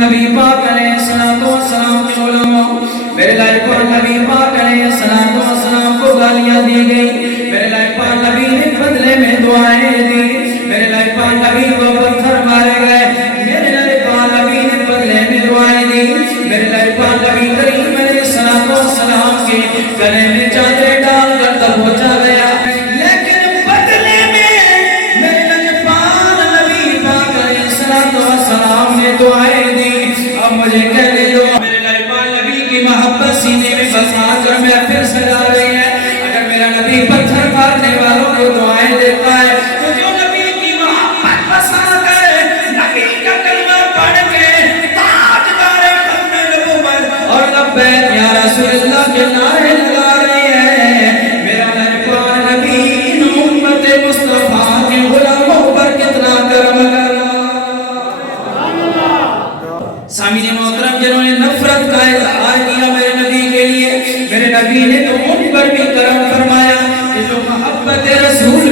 نبی پاک علیہ السلام کے علماء میرے لائق نبی پاک علیہ السلام کو گالیاں دی گئی، میرے لائق نبی نے بدلے میں دعائیں دی، میرے لائق نبی کو پتھر مارے گئے، میرے لائق نبی نے بدلے میں دعائیں دی، میرے لائق نبی کریم علیہ السلام کے گلے میں چادریں ڈال کر دبوچا گیا، لیکن بدلے میں میرے لائق نبی پاک علیہ السلام نے دعائیں دی۔ اب مجھے کہنے دو، میرے لائق نبی کی محبت سینے میں بسا کر محفل سجا رہی ہے۔ اگر میرا نبی پتھر مارنے والوں کو دعائیں دیتا ہے تو جو نبی کی محبت بسا کر نبی کا کلمہ پڑھ کے تاجدار ختم نبوت اور لبیک یا رسول اللہ کے نعرے لگا رہی ہے، میرا لائق نبی ان امت مصطفیٰ کے غلاموں پر کتنا کرم کر رہا۔ سامعین محترم، جنہوں نے نفرت کا اظہار کیا میرے نبی کے لیے، میرے نبی نے تو ان پر بھی کرم فرمایا کہ جو محبت رسول